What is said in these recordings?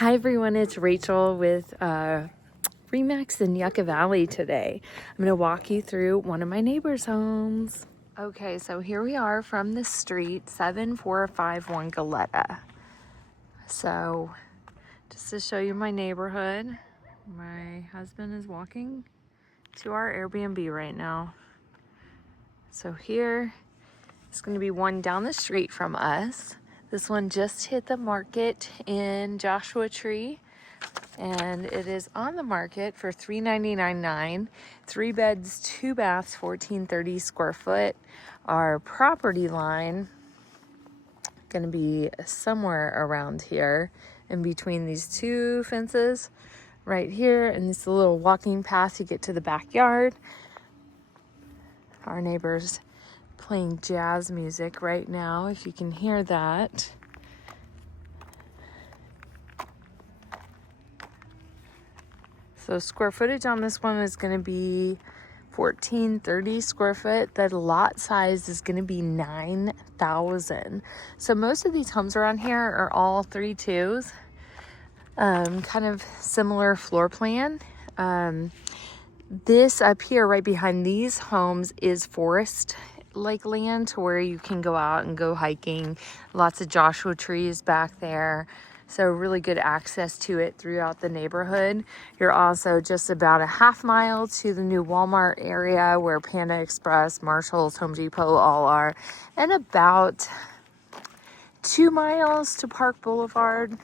Hi everyone, it's Rachel with Remax in Yucca Valley today. I'm going to walk you through one of my neighbor's homes. Okay, so here we are from the street, 7451 Goleta. So just to show you my neighborhood, my husband is walking to our Airbnb right now. So here is going to be one down the street from us. This one just hit the market in Joshua Tree, and it is on the market for $399.9. 3 beds, 2 baths, 1430 square foot. Our property line going to be somewhere around here in between these two fences right here, and this little walking path you get to the backyard. Our neighbors playing jazz music right now, if you can hear that. So square footage on this one is going to be 1430 square foot. The lot size is going to be 9,000. So most of these homes around here are all 3-2s, kind of similar floor plan. This up here right behind these homes is forest like land, to where you can go out and go hiking. Lots of Joshua trees back there, so really good access to it throughout the neighborhood. You're also just about a half mile to the new Walmart area where Panda Express, Marshalls, Home Depot all are, and about 2 miles to Park Boulevard,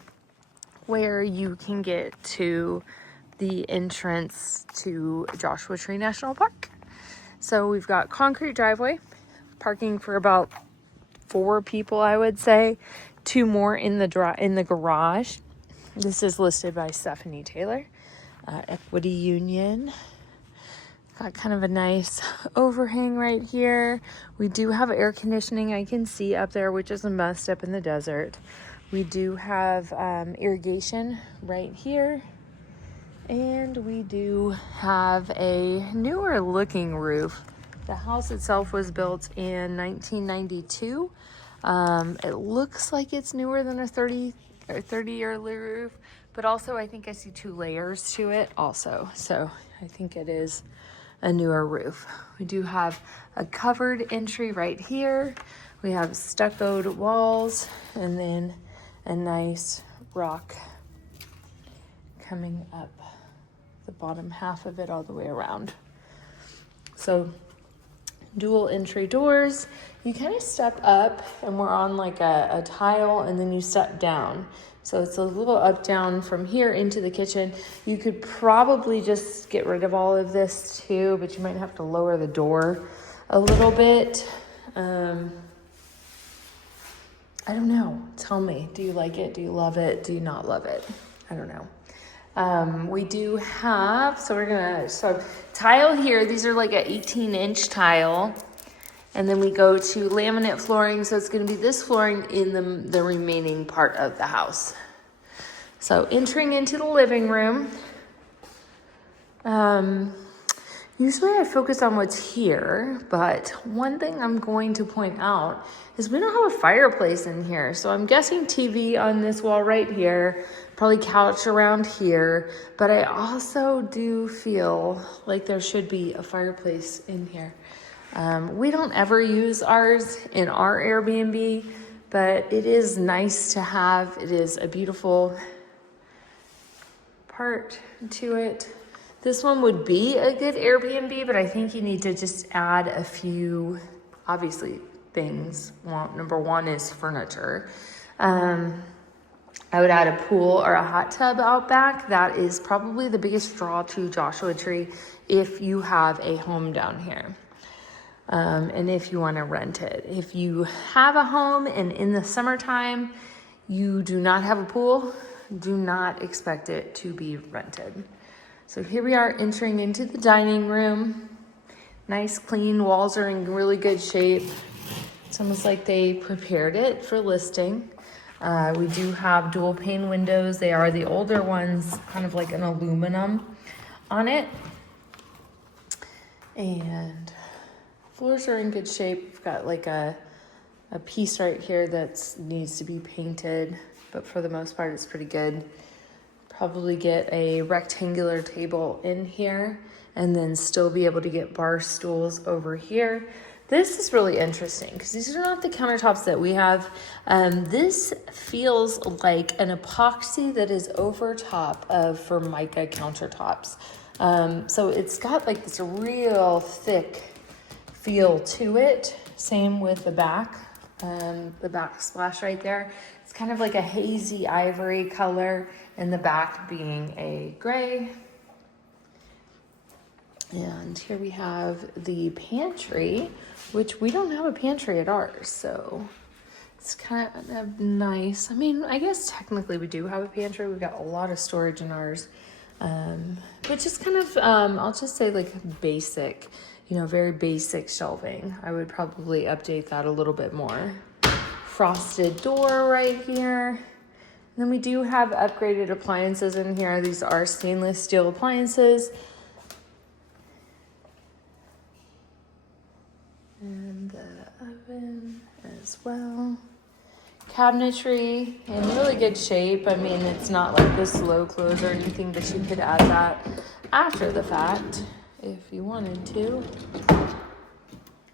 where you can get to the entrance to Joshua Tree National Park. So we've got concrete driveway, parking for about 4 people, I would say. 2 more in the garage. This is listed by Stephanie Taylor, Equity Union. Got kind of a nice overhang right here. We do have air conditioning, I can see up there, which is a must up in the desert. We do have irrigation right here. And we do have a newer looking roof. The house itself was built in 1992. It looks like it's newer than a 30-year roof, but also I think I see 2 layers to it also. So I think it is a newer roof. We do have a covered entry right here. We have stuccoed walls and then a nice rock coming up the bottom half of it all the way around. So dual entry doors. You kind of step up and we're on like a tile, and then you step down. So it's a little up down from here into the kitchen. You could probably just get rid of all of this too, but you might have to lower the door a little bit. I don't know. Tell me, do you like it? Do you love it? Do you not love it? I don't know. We do have, so tile here, these are like an 18-inch tile. And then we go to laminate flooring. So it's going to be this flooring in the remaining part of the house. So entering into the living room. Usually I focus on what's here, but one thing I'm going to point out is we don't have a fireplace in here. So I'm guessing TV on this wall right here, probably couch around here, but I also do feel like there should be a fireplace in here. We don't ever use ours in our Airbnb, but it is nice to have. It is a beautiful part to it. This one would be a good Airbnb, but I think you need to just add a few, obviously, things. Well, number one is furniture. I would add a pool or a hot tub out back. That is probably the biggest draw to Joshua Tree if you have a home down here. And if you want to rent it. If you have a home and in the summertime you do not have a pool, do not expect it to be rented. So here we are entering into the dining room. Nice clean walls are in really good shape. It's almost like they prepared it for listing. We do have dual pane windows. They are the older ones, kind of like an aluminum on it. And floors are in good shape. We've got like a piece right here that needs to be painted, but for the most part it's pretty good. Probably get a rectangular table in here and then still be able to get bar stools over here. This is really interesting because these are not the countertops that we have. This feels like an epoxy that is over top of Formica countertops. So it's got like this real thick feel to it. Same with the backsplash right there. It's kind of like a hazy ivory color, and the back being a gray. And here we have the pantry, which we don't have a pantry at ours, so it's kind of nice. I mean, I guess technically we do have a pantry. We've got a lot of storage in ours, but just kind of, I'll just say like basic, very basic shelving. I would probably update that a little bit more. Frosted door right here. And then we do have upgraded appliances in here. These are stainless steel appliances. And the oven as well. Cabinetry in really good shape. I mean, it's not like the slow close or anything, but you could add that after the fact if you wanted to.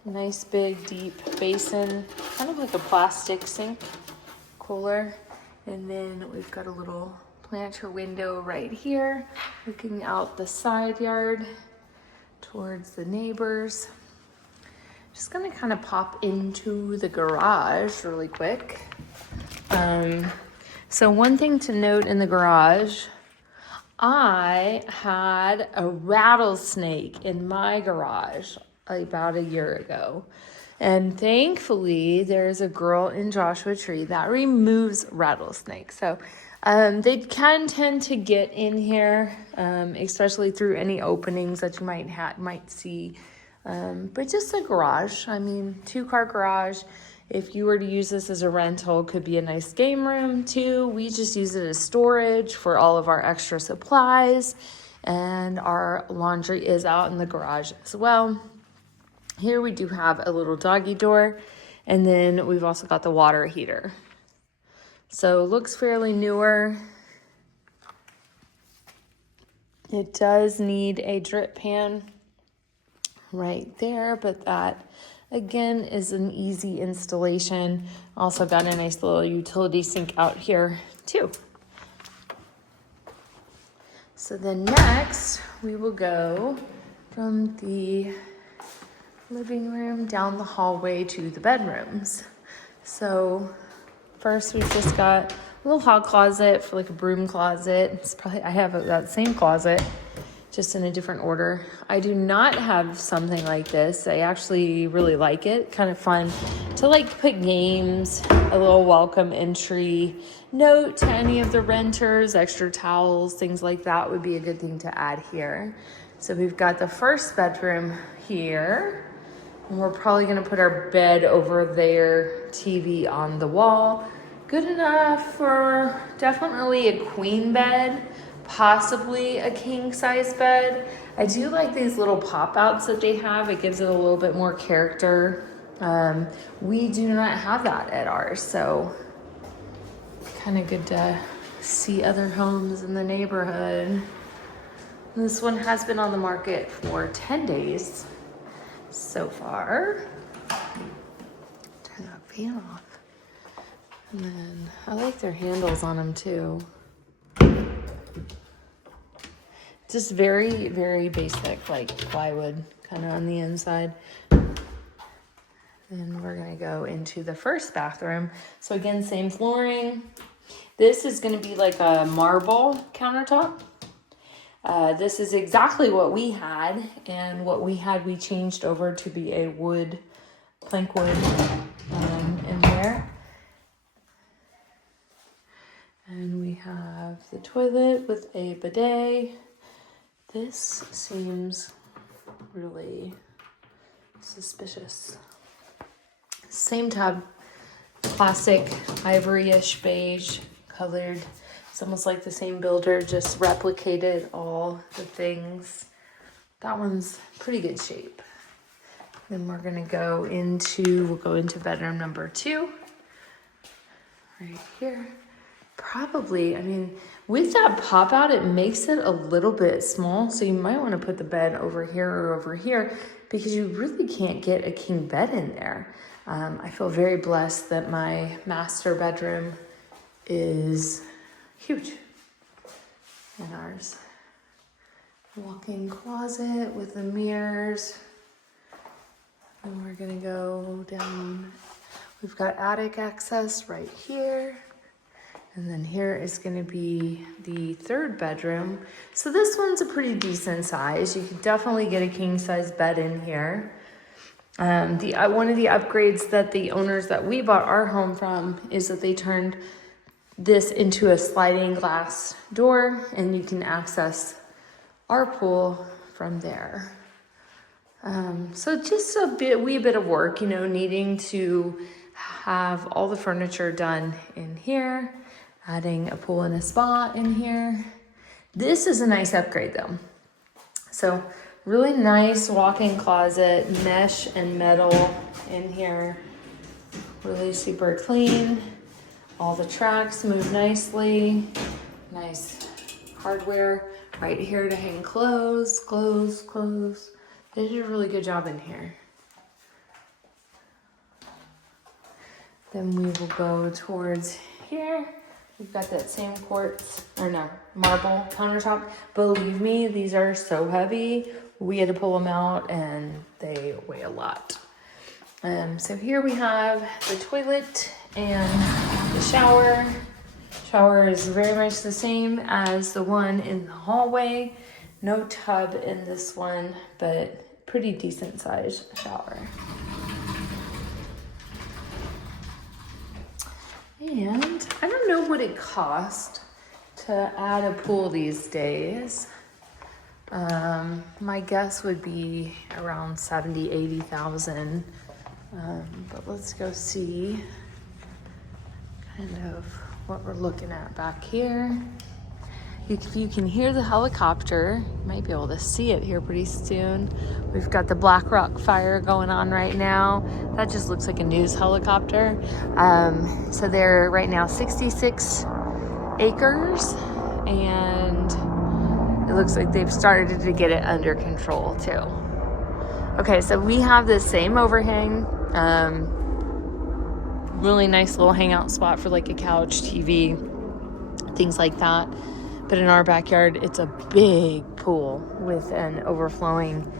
Nice big deep basin, kind of like a plastic sink cooler. And then we've got a little planter window right here, looking out the side yard towards the neighbors. Just gonna kind of pop into the garage really quick. So one thing to note in the garage, I had a rattlesnake in my garage about a year ago. And thankfully, there's a girl in Joshua Tree that removes rattlesnakes. So they can tend to get in here, especially through any openings that you might see. But just a garage, 2-car garage. If you were to use this as a rental, could be a nice game room too. We just use it as storage for all of our extra supplies, and our laundry is out in the garage as well. Here we do have a little doggy door, and then we've also got the water heater. So it looks fairly newer. It does need a drip pan right there, but that again is an easy installation. Also got a nice little utility sink out here too. So then next we will go from the living room down the hallway to the bedrooms. So first we've just got a little hall closet for like a broom closet. I have that same closet, just in a different order. I do not have something like this. I actually really like it. Kind of fun to put games, a little welcome entry note to any of the renters, extra towels, things like that would be a good thing to add here. So we've got the first bedroom here. And we're probably gonna put our bed over there, TV on the wall. Good enough for definitely a queen bed. Possibly a king size bed. I do like these little pop outs that they have. It gives it a little bit more character. We do not have that at ours, so kind of good to see other homes in the neighborhood. This one has been on the market for 10 days so far. Turn that fan off. And then I like their handles on them too. Just very, very basic, like plywood kind of on the inside. Then we're gonna go into the first bathroom. So again, same flooring. This is gonna be like a marble countertop. This is exactly what we had, and what we had we changed over to be a wood, plank wood in there. And we have the toilet with a bidet. This seems really suspicious. Same tub, classic ivory-ish beige colored. It's almost like the same builder, just replicated all the things. That one's pretty good shape. Then we'll go into bedroom number 2. Right here. probably, I mean, with that pop out, it makes it a little bit small. So you might want to put the bed over here or over here because you really can't get a king bed in there. I feel very blessed that my master bedroom is huge. And ours. Walk-in closet with the mirrors. And we're gonna go down. We've got attic access right here. And then here is gonna be the third bedroom. So this one's a pretty decent size. You could definitely get a king size bed in here. One of the upgrades that the owners that we bought our home from is that they turned this into a sliding glass door and you can access our pool from there. So just a wee bit of work, you know, needing to have all the furniture done in here, adding a pool and a spa in here. This is a nice upgrade though. So really nice walk-in closet, mesh and metal in here. Really super clean. All the tracks move nicely. Nice hardware right here to hang clothes. They did a really good job in here. Then we will go towards here. We've got that same marble countertop. Believe me, these are so heavy. We had to pull them out and they weigh a lot. So here we have the toilet and the shower. Shower is very much the same as the one in the hallway. No tub in this one, but pretty decent sized shower. And I don't know what it cost to add a pool these days. My guess would be around 70,000, 80,000. But let's go see kind of what we're looking at back here. If you can hear the helicopter, you might be able to see it here pretty soon. We've got the Black Rock fire going on right now. That just looks like a news helicopter. So they're right now 66 acres, and it looks like they've started to get it under control too. Okay, so we have the same overhang. Really nice little hangout spot for like a couch, TV, things like that. But in our backyard, it's a big pool with an overflowing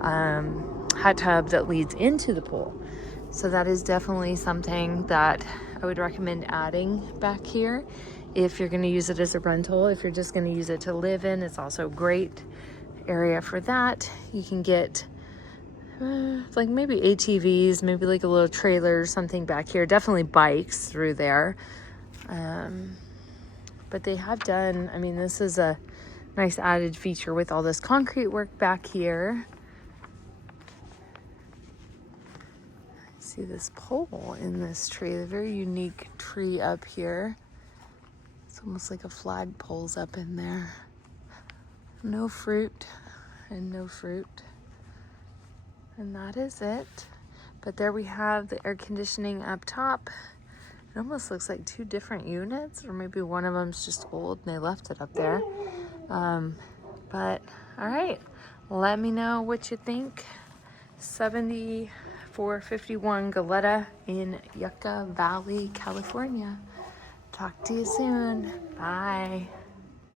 hot tub that leads into the pool. So that is definitely something that I would recommend adding back here if you're going to use it as a rental. If you're just going to use it to live in, it's also a great area for that. You can get like maybe ATVs, maybe like a little trailer or something back here. Definitely bikes through there. But they have done, I mean, this is a nice added feature with all this concrete work back here. See this pole in this tree, a very unique tree up here. It's almost like a flagpole's up in there. No fruit and no fruit. And that is it. But there we have the air conditioning up top. It almost looks like two different units, or maybe one of them's just old and they left it up there. But all right, let me know what you think. 7451 Goleta in Yucca Valley, California. Talk to you soon. Bye.